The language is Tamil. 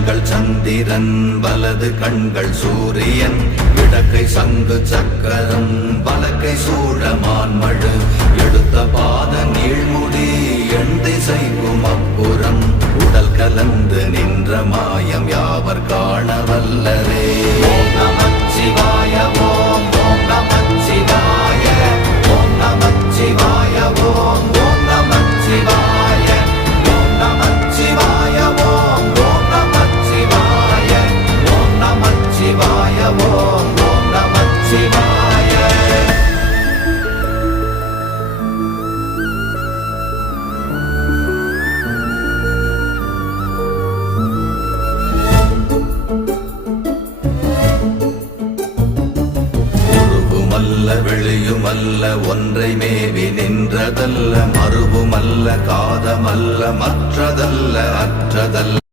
கண்கள் சந்திரன் வலது கண்கள் சூரியன் இடக்கை சங்கு சக்கரம் வலக்கை சூழமான்மழு எடுத்த பாத நீழ்முடி எண் திசைக்கும் அப்புறம் உடல் கலந்து நின்ற மாயம் யாவர் காண வல்லரே. ஓம் நமச்சிவாய ஓம் ஓம் நமச்சிவாய ஓம் நமச்சிவாய ஓம் ஓம் நமச்சிவாய ஓம் நமச்சிவாய ஓம் ஓம் நமச்சிவாய ஓம் நமச்சிவாய ஓம் ஓம் நமச்சிவாய. வெளியுமல்ல ஒன்றை மேவி நின்றதல்ல மறுவுமல்ல காதமல்ல மற்றதல்ல அற்றதல்ல